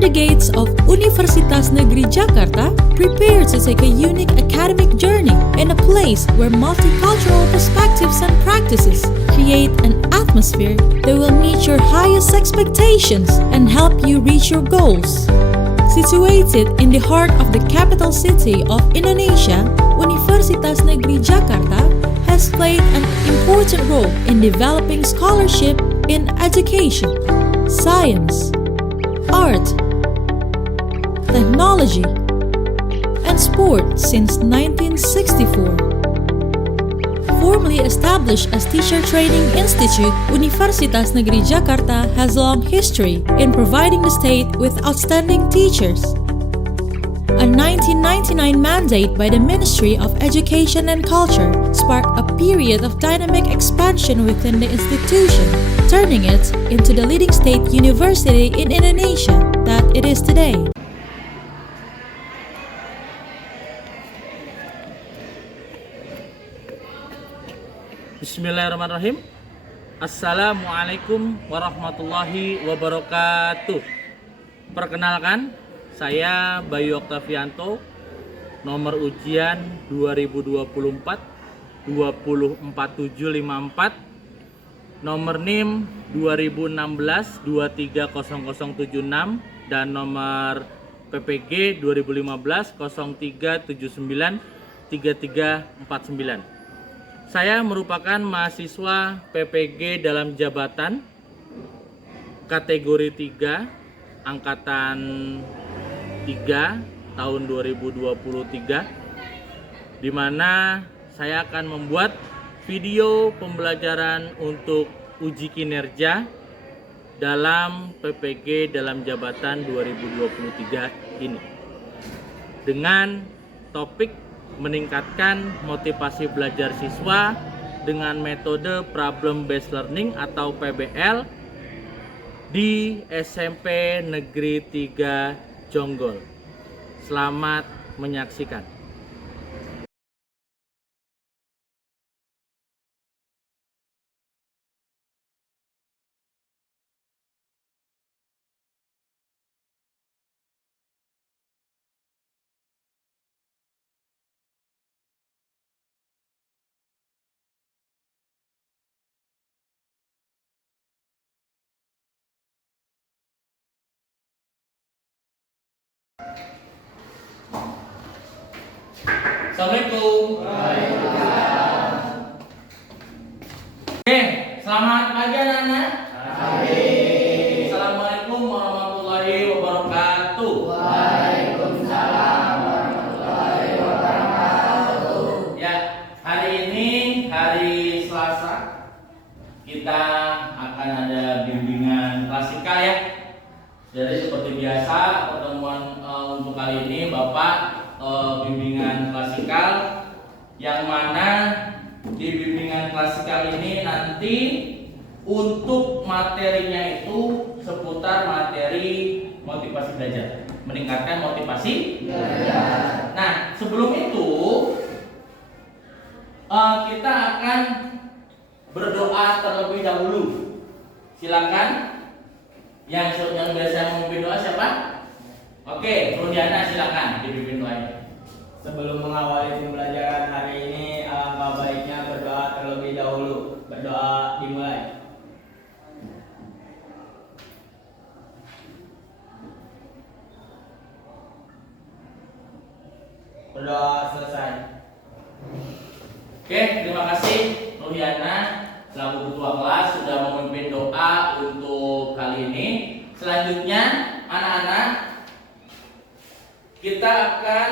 enter the gates of Universitas Negeri Jakarta, prepare to take a unique academic journey in a place where multicultural perspectives and practices create an atmosphere that will meet your highest expectations and help you reach your goals. Situated in the heart of the capital city of Indonesia, Universitas Negeri Jakarta has played an important role in developing scholarship in education, science, art, technology, and sport since 1964. Formerly established as Teacher Training Institute, Universitas Negeri Jakarta has a long history in providing the state with outstanding teachers. A 1999 mandate by the Ministry of Education and Culture sparked a period of dynamic expansion within the institution, turning it into the leading state university in Indonesia that it is today. Bismillahirrahmanirrahim. Assalamualaikum warahmatullahi wabarakatuh. Perkenalkan, saya Bayu Oktavianto, nomor ujian 2024 24754, nomor NIM 2016 230076 dan nomor PPG 2015 0379 3349. Saya merupakan mahasiswa PPG dalam jabatan kategori 3 angkatan 3 tahun 2023, di mana saya akan membuat video pembelajaran untuk uji kinerja dalam PPG dalam jabatan 2023 ini dengan topik meningkatkan motivasi belajar siswa dengan metode Problem Based Learning atau PBL di SMP Negeri 3 Jonggol. Selamat menyaksikan. Assalamualaikum. Oke, selamat pagi anak-anak. Assalamualaikum warahmatullahi wabarakatuh. Waalaikumsalam warahmatullahi wabarakatuh. Ya, hari ini hari Selasa. Kita akan ada bimbingan klasikal ya. Jadi seperti biasa pertemuan untuk kali ini Bapak bimbingan klasikal, yang mana di bimbingan klasikal ini nanti untuk materinya itu seputar materi motivasi belajar, meningkatkan motivasi belajar. Nah, sebelum itu kita akan berdoa terlebih dahulu. Silakan yang biasa memimpin doa siapa? Oke, Rudiana silakan dipimpin doanya. Sebelum mengawali pembelajaran hari ini, alangkah baiknya berdoa terlebih dahulu. Berdoa dimulai. Berdoa selesai. Oke, terima kasih Rudiana selaku ketua kelas sudah memimpin doa untuk kali ini. Selanjutnya, anak-anak, kita akan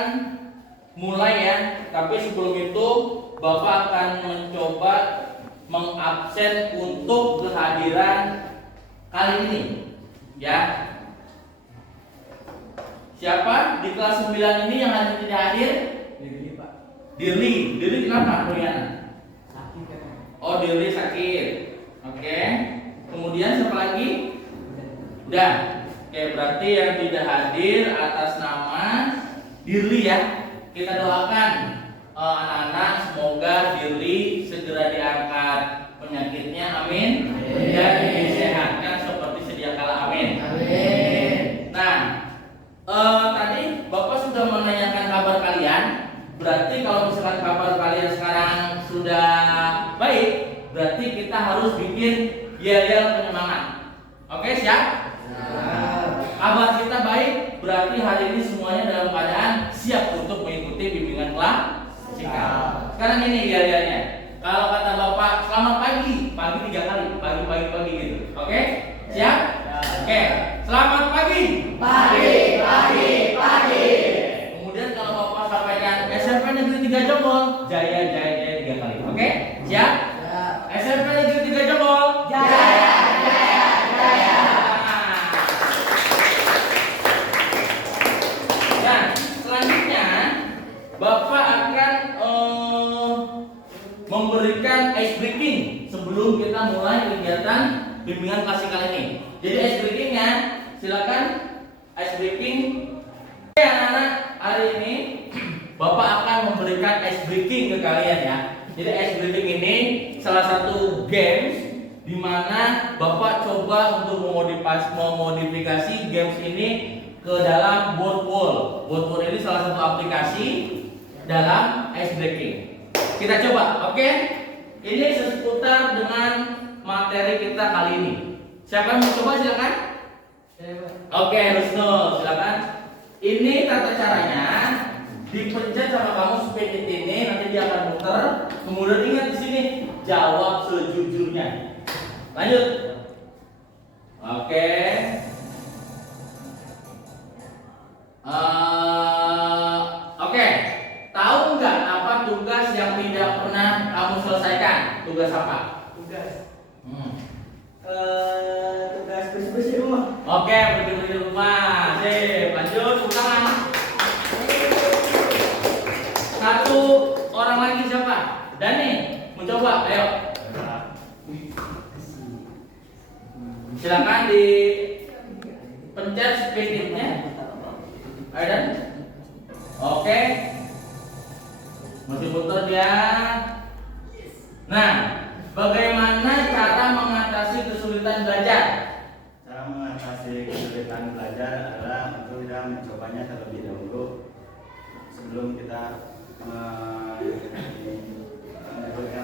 mulai ya, tapi sebelum itu Bapak akan mencoba mengabsen untuk kehadiran kali ini ya. Siapa di kelas 9 ini yang hari tidak hadir? Diri, Pak. Dirli kenapa Rudiana? Sakit kan? Oh, Dirli sakit. Oke. Kemudian siapa lagi? Udah. Oke, berarti yang tidak hadir atas nama Dirli ya. Kita doakan anak-anak semoga Dirli segera diangkat penyakitnya, amin. Dan disehatkan seperti sedia kala, amin. Amin. Nah, bikin yel-yel penyemangat. Oke, siap? Kabar kita baik, berarti hari ini semuanya dalam keadaan siap untuk mengikuti bimbingan klasikal. Sekarang ini yel-yelnya. Kalau kata Bapak, selamat pagi, pagi 3 kali, pagi gitu. Oke? Siap? Oke. Selamat pagi. Pagi. Kemudian kalau Bapak sampaikan SMP Negeri 3 Jonggol, jaya 3 kali. Oke? Siap? SMP Negeri 3 Jonggol, jaya. Dan selanjutnya Bapak akan memberikan ice breaking sebelum kita mulai kegiatan bimbingan klasikal ini. Jadi ice breakingnya, silakan ice breaking. Oke anak-anak, hari ini Bapak akan memberikan ice breaking ke kalian ya. Jadi ice breaking ini salah satu games di mana Bapak coba untuk memodifikasi games ini ke dalam Boardwall. Boardwall ini salah satu aplikasi dalam ice breaking. Kita coba, oke? Ini seputar dengan materi kita kali ini. Siapa yang mau coba silakan? Oke, Rusno, silakan. Ini tata caranya, dipencet sama kamu spin it ini, nanti dia akan muter. Kemudian ingat di sini, jawab sejujurnya. Lanjut. Oke. Oke. Tahu nggak apa tugas yang tidak pernah kamu selesaikan? Tugas apa? Tugas bersih-bersih rumah. Oke, bersih-bersih rumah. Sip, lanjut, ulangan. Satu orang lagi siapa? Dani, mencoba, ayo. Silakan di pencet spin-nya. Ayo Dan. Oke. Masih putar dia. Nah, bagaimana cara mengatasi kesulitan belajar? Cara mengatasi kesulitan belajar adalah untuk kita mencobanya terlebih dahulu sebelum kita menyebutkan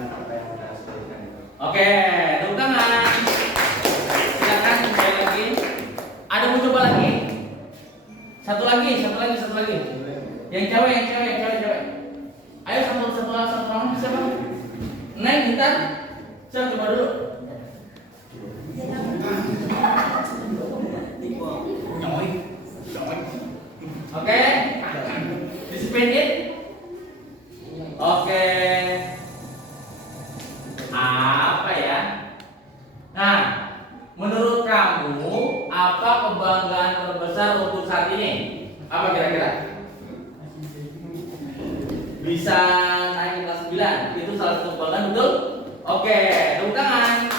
apa yang kita sebutkan itu. Oke, tepuk tangan. Silakan sekali lagi. Ada mau coba lagi? Satu lagi. Yang cewek. Ayo satu orang siapa? Neng, kita saya coba dulu. Oke, disipinin. Oke. Apa ya? Nah, menurut kamu apa kebanggaan terbesar untuk saat ini? Apa kira-kira? Bisa naik kelas 9, itu salah satu kebanggaan, betul? Oke, tepuk tangan.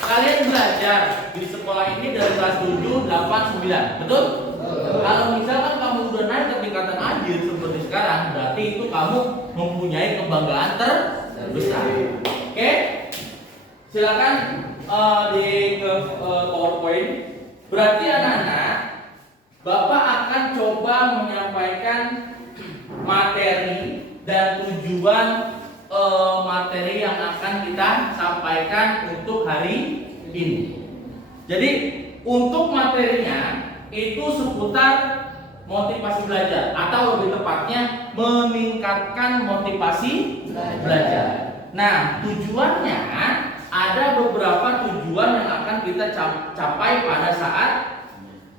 Kalian belajar di sekolah ini dari kelas 7, 8, 9, betul? Kalau misalkan kamu udah naik ke tingkatan akhir seperti sekarang, berarti itu kamu mempunyai kebanggaan terbesar. Oke? Silakan di PowerPoint. Berarti anak-anak, Bapak akan coba menyampaikan materi dan tujuan materi yang akan kita sampaikan untuk hari ini. Jadi untuk materinya itu seputar motivasi belajar atau lebih tepatnya meningkatkan motivasi belajar. Nah, tujuannya ada beberapa tujuan yang akan kita capai pada saat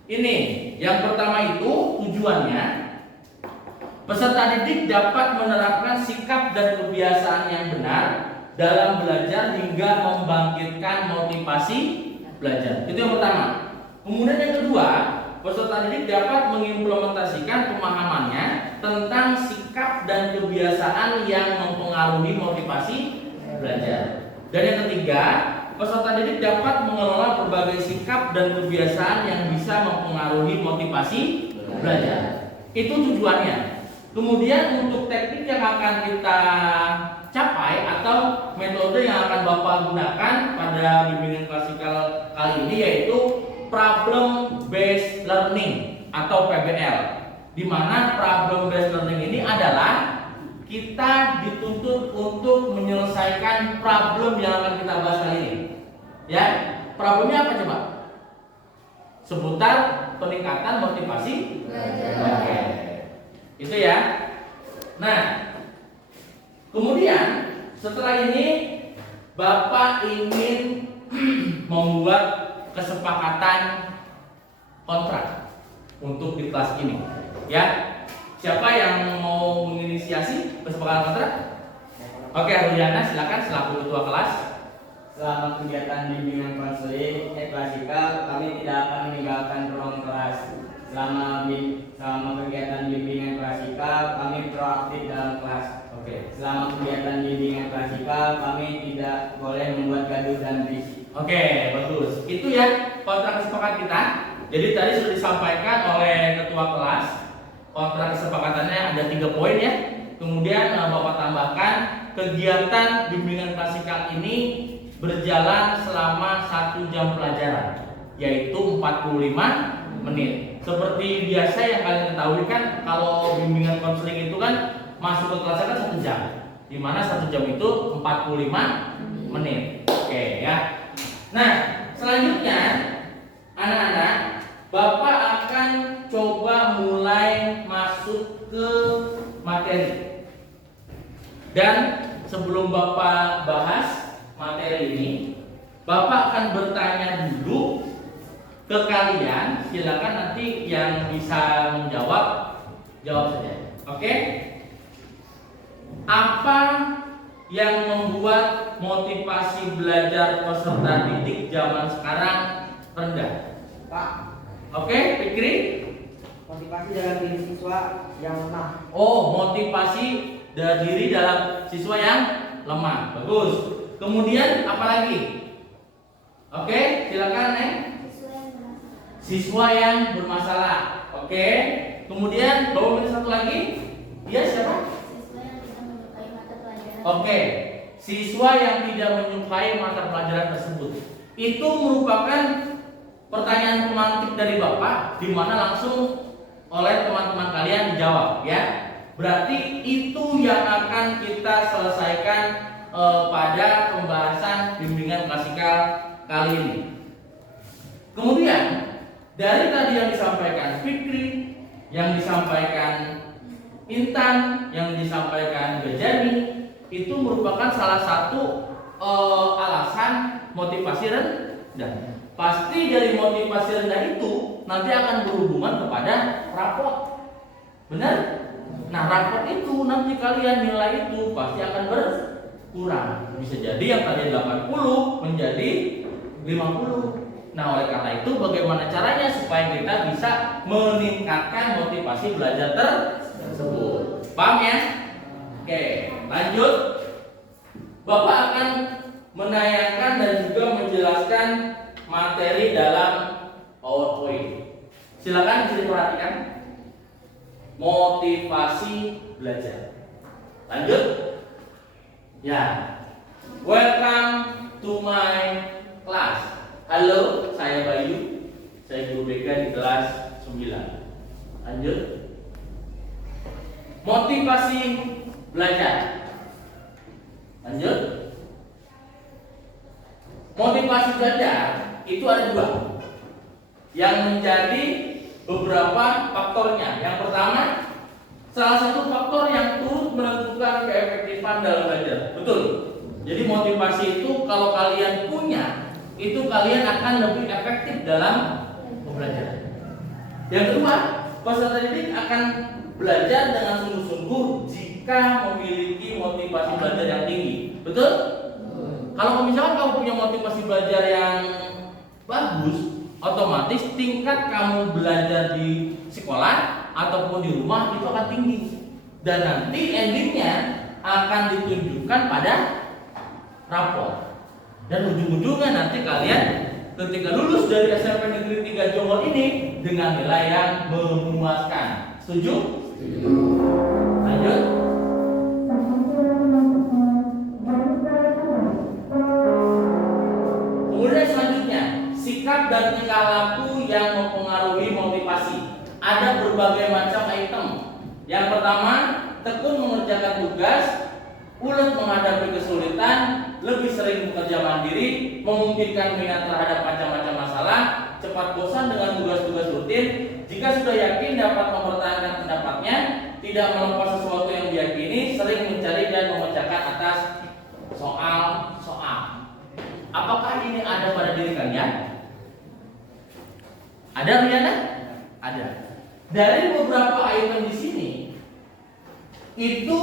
ini. Yang pertama itu tujuannya peserta didik dapat menerapkan sikap dan kebiasaan yang benar dalam belajar hingga membangkitkan motivasi belajar. Itu yang pertama. Kemudian yang kedua, peserta didik dapat mengimplementasikan pemahamannya tentang sikap dan kebiasaan yang mempengaruhi motivasi belajar. Dan yang ketiga, peserta didik dapat mengelola berbagai sikap dan kebiasaan yang bisa mempengaruhi motivasi belajar. Itu tujuannya. Kemudian untuk teknik yang akan kita capai atau metode yang akan Bapak gunakan pada bimbingan klasikal kali ini yaitu problem based learning atau PBL. Di mana problem based learning ini adalah kita dituntut untuk menyelesaikan problem yang akan kita bahas kali ini. Ya, problemnya apa coba? Seputar peningkatan motivasi belajar. Oke. Itu ya. Nah, kemudian setelah ini Bapak ingin membuat kesepakatan kontrak untuk di kelas ini. Ya. Siapa yang mau menginisiasi kesepakatan kontrak? Oke, Ruliana silakan selaku ketua kelas. Selama kegiatan bimbingan konseling klasikal, kami tidak akan meninggalkan ruang kelas. Selama kegiatan bimbingan klasikal, kami proaktif dalam kelas. Oke. Selama kegiatan bimbingan klasikal, kami tidak boleh membuat gaduh dan berisik. Oke, bagus. Itu ya kontrak kesepakatan kita. Jadi tadi sudah disampaikan oleh ketua kelas. Kontrak kesepakatannya ada 3 poin ya. Kemudian Bapak tambahkan kegiatan bimbingan klasikal ini berjalan selama 1 jam pelajaran, yaitu 45 menit. Seperti biasa yang kalian ketahui kan, kalau bimbingan konseling itu kan masuk ke kelasnya kan 1 jam, dimana 1 jam itu 45 menit. Oke ya. Nah, selanjutnya anak-anak, Bapak akan coba mulai masuk ke materi. Dan sebelum Bapak bahas materi ini, Bapak akan bertanya dulu ke kalian. Silakan nanti yang bisa menjawab, jawab saja. Oke? Apa yang membuat motivasi belajar peserta didik zaman sekarang rendah? Pak, Oke, Fikri? motivasi dalam diri siswa yang lemah. Oh, motivasi dari diri dalam siswa yang lemah. Bagus. Kemudian apa lagi? Oke, silakan Neng. Siswa yang bermasalah. Oke. Kemudian bawa satu lagi. Iya, siapa? Siswa yang tidak menyukai mata pelajaran. Oke. Siswa yang tidak menyukai mata pelajaran tersebut. Itu merupakan pertanyaan pemantik dari Bapak, di mana langsung oleh teman-teman kalian dijawab ya. Berarti itu yang akan kita selesaikan pada pembahasan bimbingan klasikal kali ini. Kemudian dari tadi yang disampaikan Fikri, yang disampaikan Intan, yang disampaikan Gajani, itu merupakan salah satu alasan motivasi rendah. Pasti dari motivasi rendah itu nanti akan berhubungan kepada rapot. Benar? Nah, rapot itu nanti kalian nilai itu pasti akan berkurang. Bisa jadi yang tadi 80 menjadi 50. Nah, oleh karena itu bagaimana caranya supaya kita bisa meningkatkan motivasi belajar tersebut. Paham ya? Oke, lanjut. Bapak akan menayangkan dan juga menjelaskan materi dalam PowerPoint. Silakan bisa diperhatikan. Motivasi belajar. Lanjut. Ya. Welcome to my class. Halo, saya Bayu. Saya guru BK di kelas 9. Lanjut. Motivasi belajar. Lanjut. Motivasi belajar itu ada 2 yang menjadi beberapa faktornya. Yang pertama, salah satu faktor yang turut menentukan keefektifan dalam belajar. Betul. Jadi motivasi itu kalau kalian punya, itu kalian akan lebih efektif dalam belajar. Yang kedua, peserta didik akan belajar dengan sungguh-sungguh jika memiliki motivasi belajar yang tinggi. Betul? Kalau misalkan kamu punya motivasi belajar yang bagus, otomatis tingkat kamu belajar di sekolah ataupun di rumah itu akan tinggi. Dan nanti endingnya akan ditunjukkan pada rapor. Dan ujung-ujungnya nanti kalian ketika lulus dari SMP Negeri 3 Jonggol ini dengan nilai yang memuaskan. Setuju? Setuju. Lanjut. Kemudian selanjutnya, sikap dan tingkah laku yang mempengaruhi motivasi. Ada berbagai macam item. Yang pertama, tekun mengerjakan tugas, ulet menghadapi kesulitan, lebih sering bekerja mandiri, memungkinkan minat terhadap macam-macam masalah, cepat bosan dengan tugas-tugas rutin, jika sudah yakin dapat mempertahankan pendapatnya, tidak melepas sesuatu yang diyakini, sering mencari dan memecahkan atas soal-soal. Apakah ini ada pada diri kalian? Ada, Riana? Ada. Dari beberapa item di sini, itu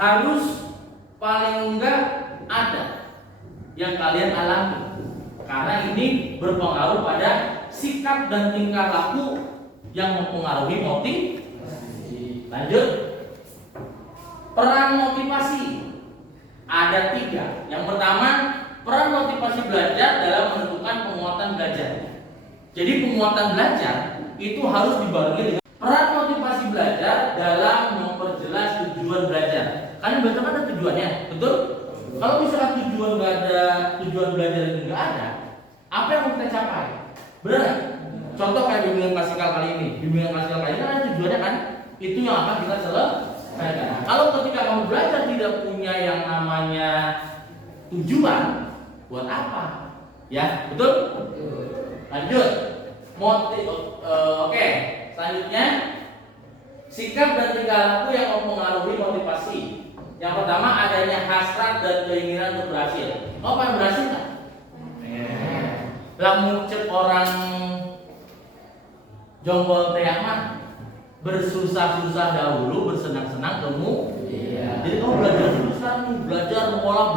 harus paling enggak ada yang kalian alami, karena ini berpengaruh pada sikap dan tingkah laku yang mempengaruhi motivasi. Lanjut. Peran motivasi ada 3. Yang pertama, peran motivasi belajar dalam menentukan penguatan belajar. Jadi penguatan belajar itu harus dibarengi dengan peran motivasi belajar dalam memperjelas tujuan belajar. Kan belajar ada tujuannya, betul? Kalau misalkan tujuan belajar itu nggak ada, apa yang mau kita capai? Benar? Contoh kayak bimbingan klasikal kali ini. Bimbingan klasikal kali ini kan ada tujuannya kan? Itu yang akan kita selesaikan. Kalau ketika kamu belajar tidak punya yang namanya tujuan, buat apa? Ya, betul? Lanjut. Oke. Selanjutnya, sikap dan tingkah laku yang mempengaruhi motivasi. Yang pertama, adanya hasrat dan keinginan untuk berhasil. Oh, pengen berhasil nggak? Lamun cek orang jonggol teh mah bersusah-susah dahulu, bersenang-senang temu. Iya. Jadi kamu belajar dulu sekarang nih, belajar mengolah,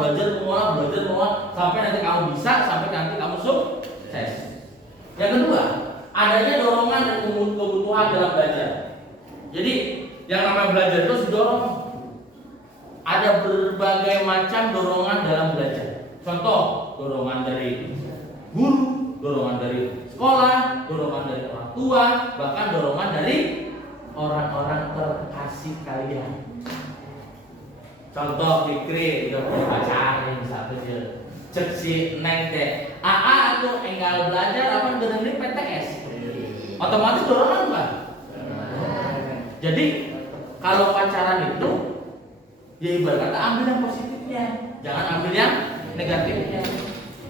sampai nanti kamu bisa, sampai nanti kamu sukses. Yang kedua, adanya dorongan dan kebutuhan dalam belajar. Jadi yang namanya belajar itu harus didorong. Ada berbagai macam dorongan dalam belajar. Contoh, dorongan dari guru, dorongan dari sekolah, dorongan dari orang tua, bahkan dorongan dari orang-orang terkasih kalian. Contoh Fikri udah punya pacar yang satu aja. Cek si Neng teh, tuh enggal belajar apa dengerin PTS. Otomatis dorongan bukan? Jadi kalau pacaran itu ya ibarat kata ambil yang positifnya, jangan ambil yang negatifnya.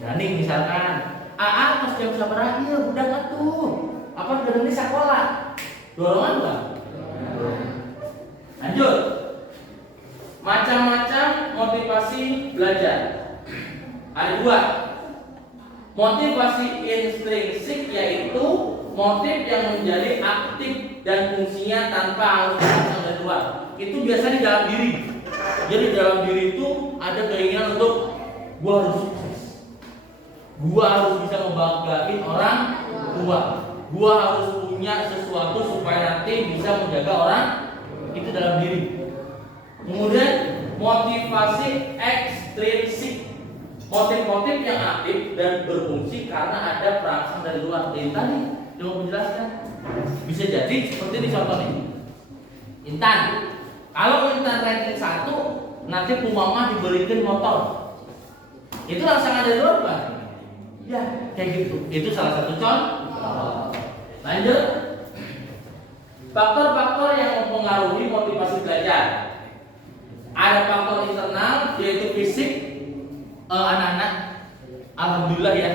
Nah nih misalkan pas jam sabar aja udah nggak tuh apa dengerin sekolah, dorongan bukan? Lanjut. Macam-macam motivasi belajar. Ada 2. Motivasi intrinsik, yaitu motif yang menjadi aktif dan fungsinya tanpa harus datang dari luar. Itu biasanya di dalam diri. Jadi dalam diri itu ada keinginan untuk gua harus sukses, gua harus bisa membanggakan orang tua, gua harus punya sesuatu supaya nanti bisa menjaga orang. Itu dalam diri. Kemudian motivasi ekstrinsik, motif-motif yang aktif dan berfungsi karena ada perangsang dari luar. Ini tadi coba menjelaskan. Bisa jadi seperti ini contoh nih. Intan, kalau Intan ranking 1, nanti Mama dibelikan motor. Itu rangsangan dari luar kan? Ya, kayak gitu. Itu salah satu contoh. Lanjut. Faktor-faktor yang mempengaruhi motivasi belajar. Ada faktor internal, yaitu fisik. Anak-anak, alhamdulillah ya,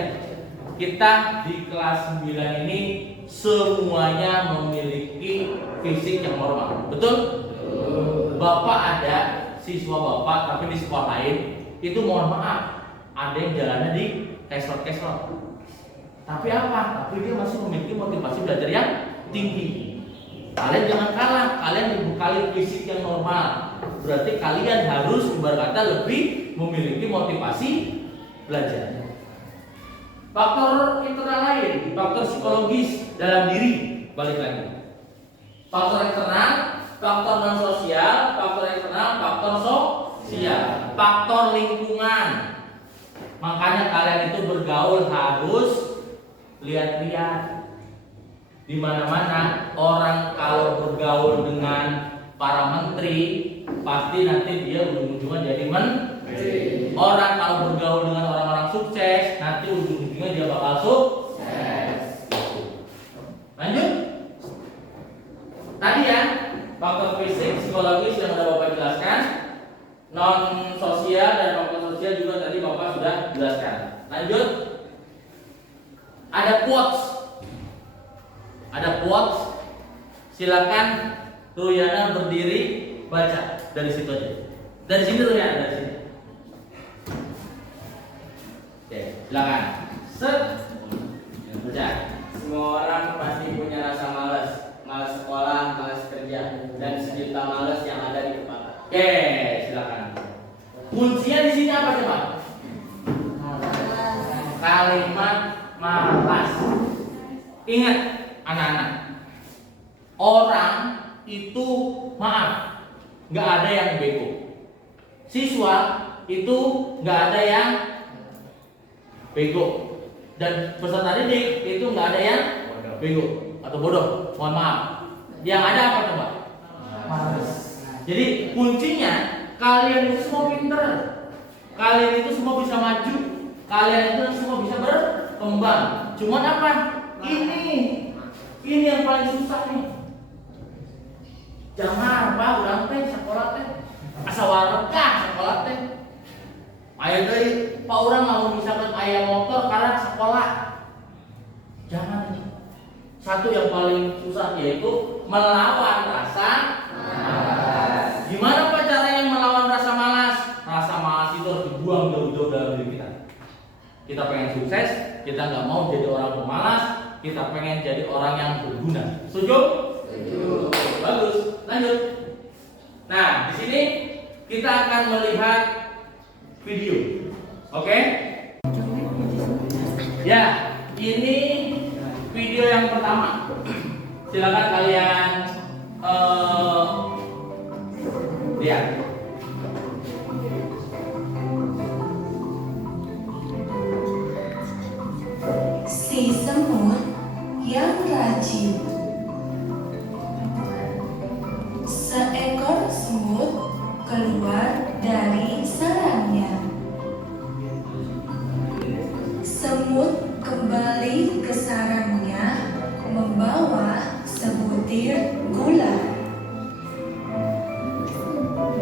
kita di kelas 9 ini semuanya memiliki fisik yang normal. Betul? Bapak ada siswa bapak tapi di sekolah lain, itu mohon maaf, ada yang jalannya di keslot-keslot. Tapi apa? Tapi dia masih memiliki motivasi belajar yang tinggi. Kalian jangan kalah, kalian dibekali fisik yang normal. Berarti kalian harus ibarat kata lebih memiliki motivasi belajar. Faktor internal lain, faktor psikologis dalam diri, balik lagi. Faktor eksternal, faktor non sosial, faktor eksternal, faktor sosial, faktor lingkungan. Makanya kalian itu bergaul harus lihat-lihat. Di mana-mana orang kalau bergaul dengan para menteri, pasti nanti dia ujung-ujungnya jadi menteri. Orang kalau bergaul dengan orang-orang sukses, nanti ujung-ujungnya dia bakal sukses. Lanjut. Tadi ya, faktor fisik, pelajaran. Lanjut. Ada quotes. Ada quotes. Silakan Ruyana berdiri baca dari situ aja. Dari sini Ruyana, dari sini. Oke, silakan. Set. Baca. Semua orang pasti punya rasa malas, malas sekolah, malas kerja, dan sejuta malas yang ada di kepala. Oke, silakan. Kuncinya di sini apa coba? Kalimat malas. Ingat anak-anak, orang itu maaf, nggak ada yang bego. Siswa itu nggak ada yang bego, dan peserta didik itu nggak ada yang bego atau bodoh. Mohon maaf. Yang ada apa coba? Malas. Jadi kuncinya kalian itu semua pinter, kalian itu semua bisa maju, kalian itu semua bisa berkembang. Cuman apa? Ini yang paling susah nih. Jangan apa urang teh sekolah teh asa warekah sekolah teh. Aya deui Pak urang lamun misalkan aya motor karena sekolah. Jangan. Satu yang paling susah yaitu melawan rasa malas. Gimana Pak caranya melawan rasa malas? Rasa malas itu harus dibuang jauh-jauh dalam diri kita. Kita pengen sukses, kita nggak mau jadi orang pemalas, kita pengen jadi orang yang berguna. Setuju? Setuju. Bagus. Lanjut. Nah, di sini kita akan melihat video. Oke? Ya, ini video yang pertama. Silakan kalian lihat. Si semut yang rajin. Seekor semut keluar dari sarangnya. Semut kembali ke sarangnya membawa sebutir gula.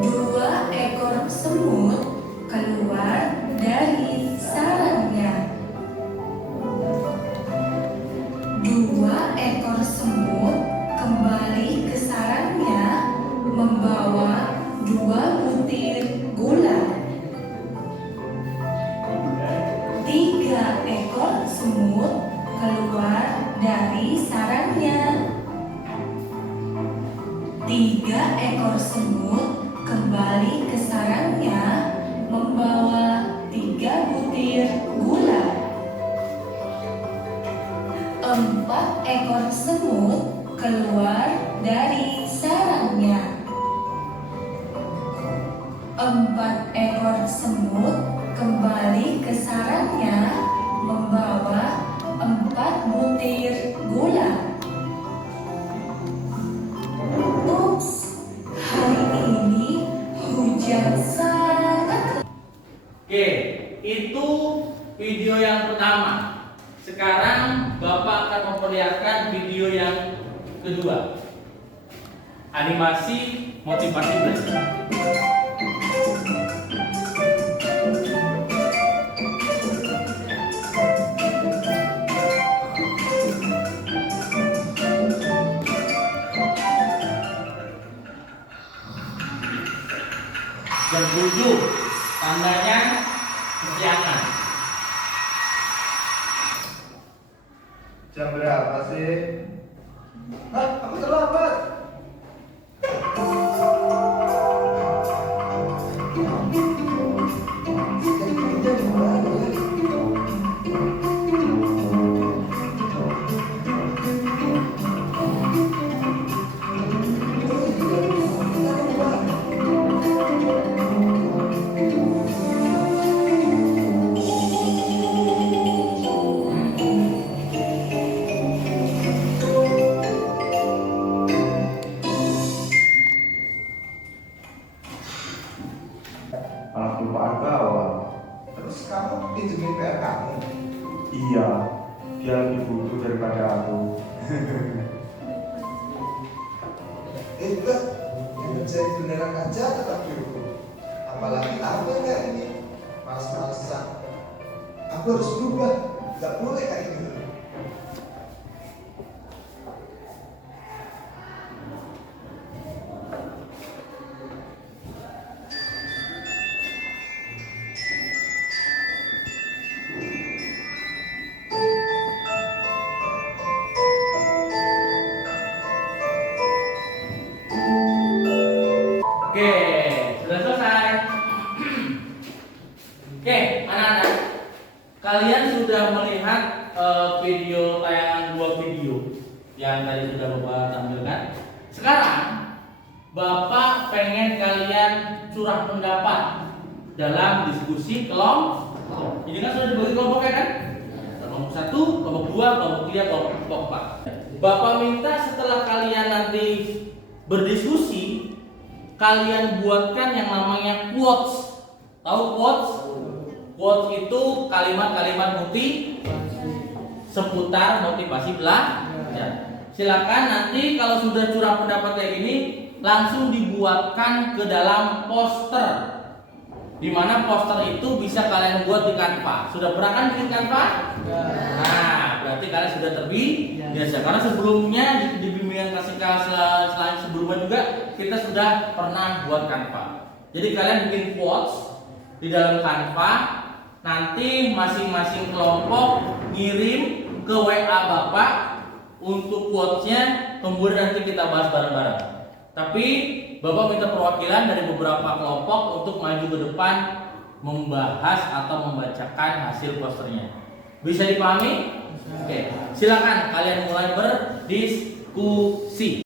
Dua ekor semut keluar dari sarangnya. Dua ekor semut kembali ke sarangnya membawa 2 butir gula. 3 ekor semut keluar dari sarangnya. 3 ekor semut kembali ke sarangnya membawa 3 butir gula. 4 ekor semut keluar dari sarangnya. 4 ekor semut kembali ke sarangnya membawa 4 butir gula. Ups, hari ini hujan sangat. Oke, itu video yang pertama. Sekarang Bapak akan memperlihatkan video yang kedua. Animasi motivasi belajar. Jam 7 tandanya kesiangan. Jam berapa sih? Hah, aku terlambat. Malah kelupaan bawa. Terus kamu pinjemin PR kamu? Iya, dia lebih butuh daripada aku. Enggak, dikerjain beneran aja tetap dihukum. Apalagi aku yang kayak ini, males-malesan. Aku harus berubah. Gak boleh kayak gini. Oke, sudah selesai. Oke, anak-anak, kalian sudah melihat video tayangan 2 video yang tadi sudah Bapak tampilkan. Sekarang Bapak pengen kalian curah pendapat dalam diskusi kelompok. Ini kan sudah dibagi kelompok ya kan? Kelompok 1, kelompok 2, kelompok 3, kelompok 4. Bapak minta setelah kalian nanti berdiskusi, kalian buatkan yang namanya quotes. Tahu quotes? Quotes itu kalimat-kalimat seputar motivasi belajar. Silakan nanti kalau sudah curah pendapat kayak gini, langsung dibuatkan ke dalam poster. Di mana poster itu bisa kalian buat di Canva. Sudah pernah kan bikin Canva? Nah, berarti kalian sudah terbiasa. Karena sebelumnya di bimbingan klasika selain sebelumnya juga kita sudah pernah buat Canva. Jadi kalian bikin quotes di dalam Canva. Nanti masing-masing kelompok ngirim ke WA Bapak untuk quotesnya. Kemudian nanti kita bahas bareng-bareng. Tapi Bapak minta perwakilan dari beberapa kelompok untuk maju ke depan membahas atau membacakan hasil posternya. Bisa dipahami? Oke, silakan kalian mulai berdiskusi.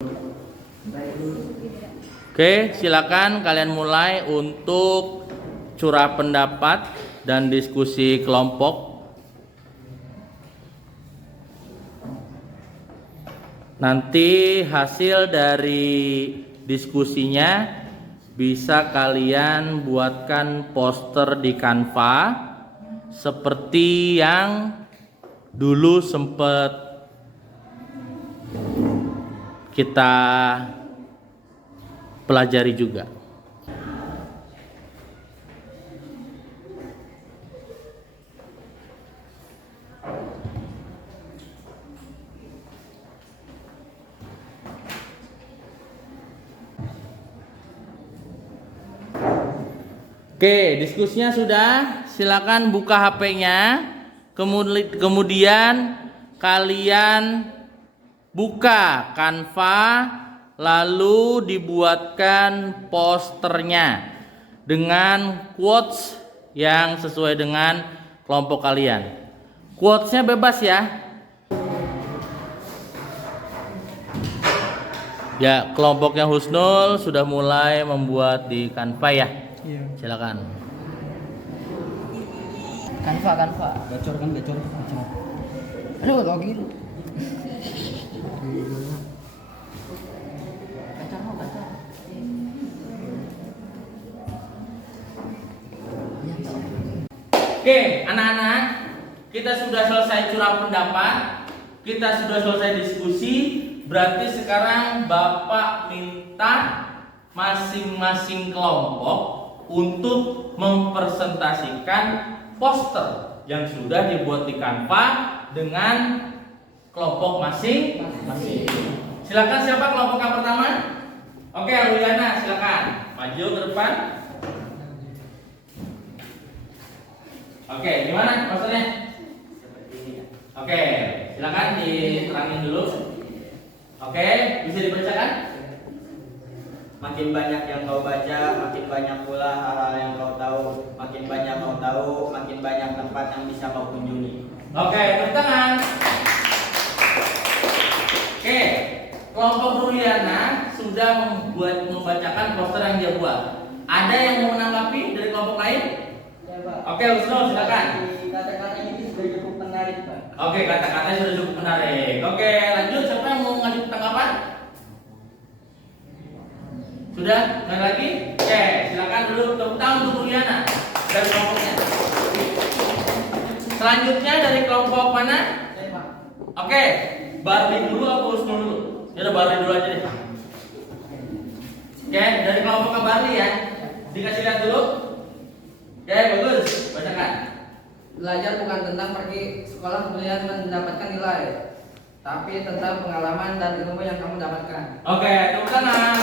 Oke, silakan kalian mulai untuk curah pendapat dan diskusi kelompok. Nanti hasil dari diskusinya bisa kalian buatkan poster di Canva seperti yang dulu sempat kita pelajari juga. Oke, diskusinya sudah. Silakan buka HP-nya. Kemudian kalian buka Canva, lalu dibuatkan posternya dengan quotes yang sesuai dengan kelompok kalian. Quotesnya bebas ya. Ya, kelompoknya Husnul sudah mulai membuat di Canva ya. Silakan. Canva. Gacor. Aduh, kok gitu. Oke, anak-anak, kita sudah selesai curah pendapat, kita sudah selesai diskusi. Berarti sekarang Bapak minta masing-masing kelompok untuk mempresentasikan poster yang sudah dibuat di Canva dengan kelompok masing-masing. Silakan, siapa kelompok yang pertama? Oke, Ruliana, silakan maju ke depan. Oke, gimana posternya? Oke, silakan diterangin dulu. Oke, bisa dibacakan? Makin banyak yang kau baca, makin banyak pula hal-hal yang kau tahu. Makin banyak kau tahu, makin banyak tempat yang bisa kau kunjungi. Oke, tepuk tangan. Oke, kelompok Ruliana sudah membacakan poster yang dia buat. Ada yang mau menanggapi dari kelompok lain? Ya, Pak. Oke, Husnul, silakan. Kata-kata ini sudah cukup menarik, Pak. Oke, kata-katanya sudah cukup menarik. Oke, lanjut. Siapa yang mau ngajak tanggapan? Sudah? Nggak lagi? Oke, silakan dulu tepuk tangan untuk Ruliana dari kelompoknya. Selanjutnya dari kelompok mana? Ya, Pak. Oke, Barli dulu atau Husnul dulu? Ya udah, Barli dulu aja deh. Oke, dari kelompok Barli ya. Dikasih lihat dulu. Oke, bagus. Bacakan. Belajar bukan tentang pergi sekolah kemudian mendapatkan nilai, tapi tentang pengalaman dan ilmu yang kamu dapatkan. Oke, tepuk tangan.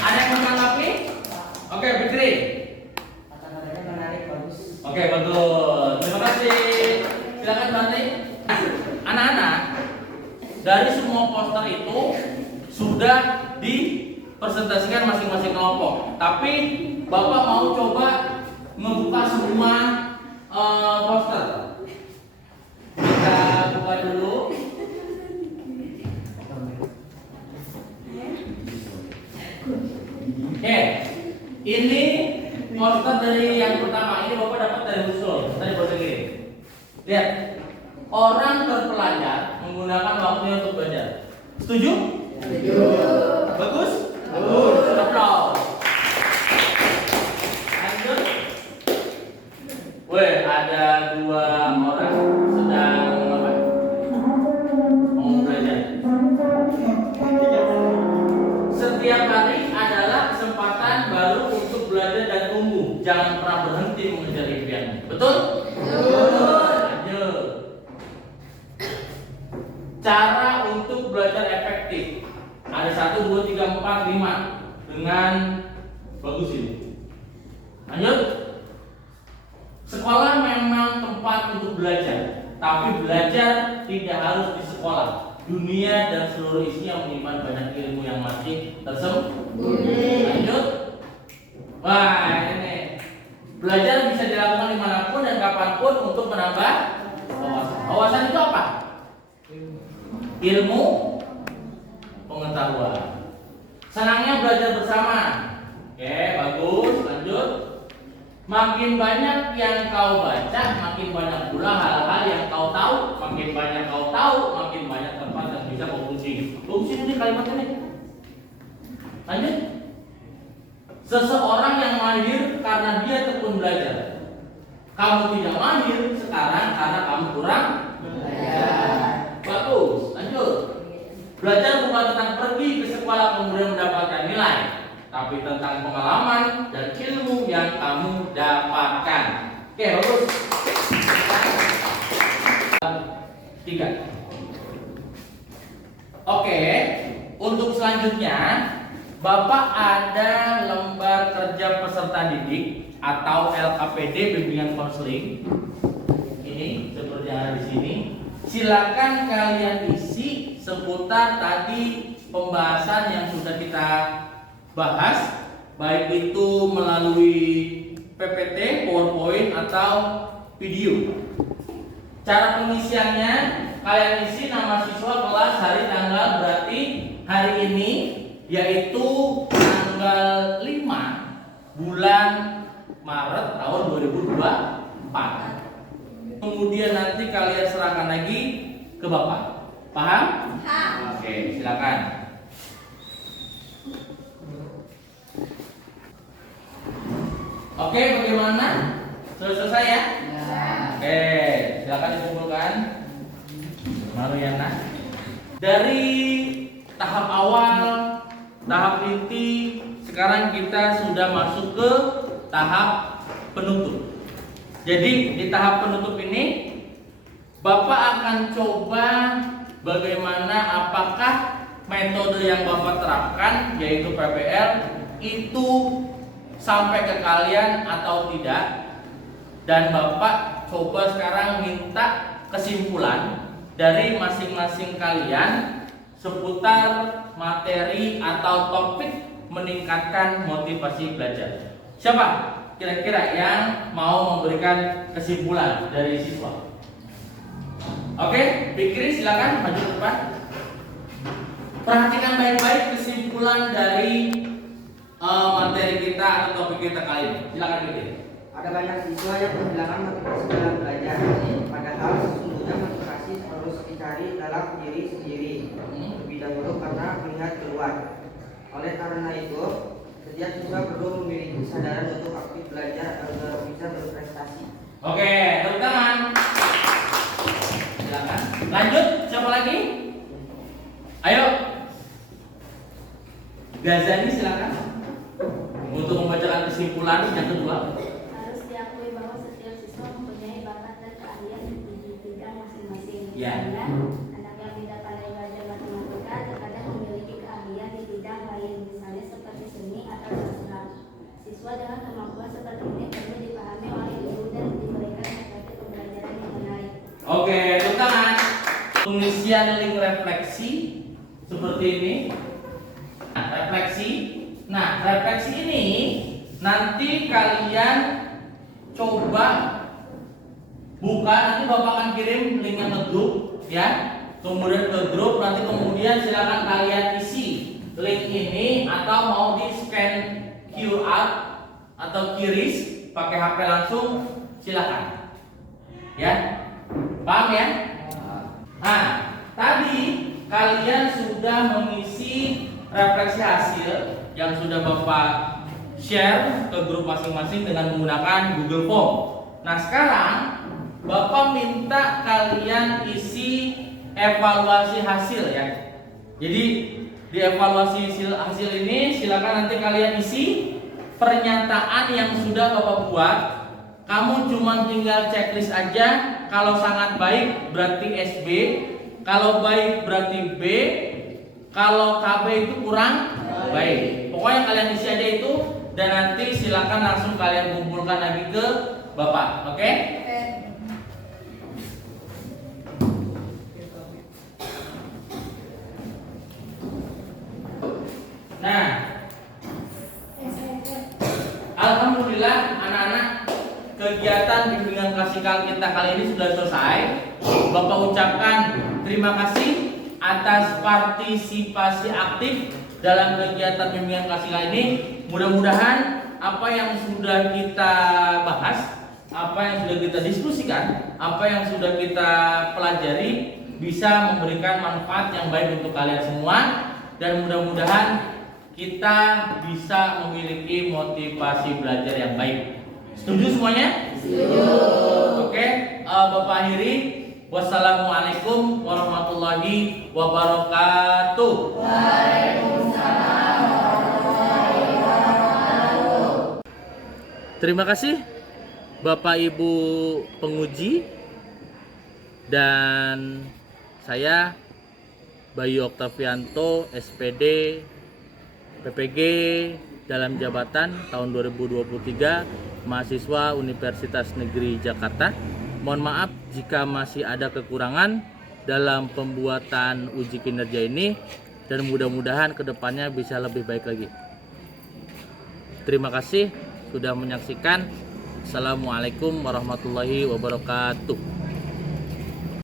Ada yang mau menanggapi? Oke, Fitri. Kata-katanya menarik, bagus. Oke, bagus. Terima kasih. Silakan Barney. Anak-anak, dari semua poster itu sudah dipresentasikan masing-masing kelompok. Tapi Bapak mau coba ngebuka semua poster. Kita buka dulu. Oke, ini poster dari yang pertama. Ini Bapak dapat dari Usul. Tadi Bapak kirim. Lihat, orang terpelajar menggunakan waktunya untuk belajar. Setuju? Setuju. Bagus? Bagus. Applause. Lanjut. Weh, ada 2 orang sedang apa? Mau belajar. Setiap hari adalah kesempatan baru untuk belajar dan tumbuh. Jangan pernah berhenti mengejar impianmu. Betul? Betul. Lanjut. Cara untuk belajar efektif. Ada 1, 2, 3, 4, 5 dengan bagus ini. Lanjut. Sekolah memang tempat untuk belajar, tapi belajar tidak harus di sekolah. Dunia dan seluruh isinya menyimpan banyak ilmu yang masih tersembunyi. Lanjut. Wah, ini belajar bisa dilakukan dimanapun dan kapanpun untuk menambah wawasan. Wawasan itu apa? Ilmu, pengetahuan. Senangnya belajar bersama. Oke, bagus. Lanjut. Makin banyak yang kau baca, makin banyak pula hal-hal yang kau tahu. Makin banyak kau tahu, makin banyak tempat yang bisa kau kunci. Kunci ini kalimat ini. Lanjut. Seseorang yang mahir karena dia tekun belajar. Kamu tidak mahir sekarang karena kamu kurang belajar. Bagus. Lanjut. Belajar bukan tentang pergi ke sekolah kemudian mendapatkan nilai, tapi tentang pengalaman dan ilmu yang kamu dapatkan. Oke, bagus. 3. Oke, untuk selanjutnya Bapak ada lembar kerja peserta didik atau LKPD bimbingan konseling. Ini seperti yang ada di sini. Silakan kalian isi seputar tadi pembahasan yang sudah kita bahas, baik itu melalui PPT, PowerPoint atau video. Cara pengisiannya, kalian isi nama siswa, kelas, hari, tanggal, berarti hari ini yaitu tanggal 5 bulan Maret tahun 2024. Kemudian nanti kalian serahkan lagi ke Bapak. Paham? Paham. Oke, silakan. Oke, bagaimana? Sudah selesai ya? Oke, silakan dikumpulkan. Mariana. Dari tahap awal, tahap inti, sekarang kita sudah masuk ke tahap penutup. Jadi di tahap penutup ini Bapak akan coba bagaimana, apakah metode yang Bapak terapkan yaitu PPL itu sampai ke kalian atau tidak. Dan Bapak coba sekarang minta kesimpulan dari masing-masing kalian seputar materi atau topik meningkatkan motivasi belajar. Siapa kira-kira yang mau memberikan kesimpulan dari siswa? Oke, Fikri silakan maju ke depan. Perhatikan baik-baik kesimpulan dari materi kita atau topik kita kali ini. Silakan Fikri. Ada banyak siswa yang kehilangan motivasi dalam belajar, padahal sesungguhnya motivasi harus dicari dalam diri sendiri lebih dahulu karena melihat keluar. Oleh karena itu, setiap siswa perlu memiliki kesadaran untuk aktif belajar agar bisa berprestasi. Oke, tepuk tangan. Silakan. Lanjut, siapa lagi? Ayo. Gazani silakan. Untuk membacakan kesimpulan yang kedua. Harus diakui bahwa setiap siswa mempunyai Ya. Anak yang tidak pandai belajar matematika terkadang memiliki keahlian di bidang lain, misalnya seperti seni atau sastra. Siswa dengan kemampuan seperti ini perlu dipahami oleh guru dan diberikan sebagai pembelajaran yang menarik. Oke, tepuk tangan. Pengisian link refleksi seperti ini. Nah, refleksi ini nanti kalian coba buka, nanti Bapak akan kirim linknya ke grup ya. Kemudian ke grup, nanti kemudian silakan kalian isi link ini atau mau di scan QR atau QRIS pakai HP langsung silakan. Ya. Paham ya? Nah, tadi kalian sudah mengisi refleksi hasil yang sudah Bapak share ke grup masing-masing dengan menggunakan Google Form. Nah, sekarang Bapak minta kalian isi evaluasi hasil ya. Jadi di evaluasi hasil ini silakan nanti kalian isi pernyataan yang sudah Bapak buat. Kamu cuma tinggal checklist aja. Kalau sangat baik berarti SB, kalau baik berarti B, kalau KB itu kurang baik. Pokoknya kalian isi aja itu dan nanti silakan langsung kalian kumpulkan lagi ke Bapak. Oke? Nah, alhamdulillah anak-anak, kegiatan bimbingan klasikal kita kali ini sudah selesai. Bapak ucapkan terima kasih atas partisipasi aktif dalam kegiatan bimbingan klasikal ini. Mudah-mudahan apa yang sudah kita bahas, apa yang sudah kita diskusikan, apa yang sudah kita pelajari bisa memberikan manfaat yang baik untuk kalian semua, dan mudah-mudahan kita bisa memiliki motivasi belajar yang baik. Setuju semuanya? Setuju. Oke, Bapak akhiri. Wassalamualaikum warahmatullahi wabarakatuh. Waalaikumsalam warahmatullahi wabarakatuh. Terima kasih Bapak Ibu penguji dan saya Bayu Oktavianto, SPD PPG dalam jabatan tahun 2023, mahasiswa Universitas Negeri Jakarta. Mohon maaf jika masih ada kekurangan dalam pembuatan uji kinerja ini, dan mudah-mudahan kedepannya bisa lebih baik lagi. Terima kasih sudah menyaksikan. Assalamualaikum warahmatullahi wabarakatuh.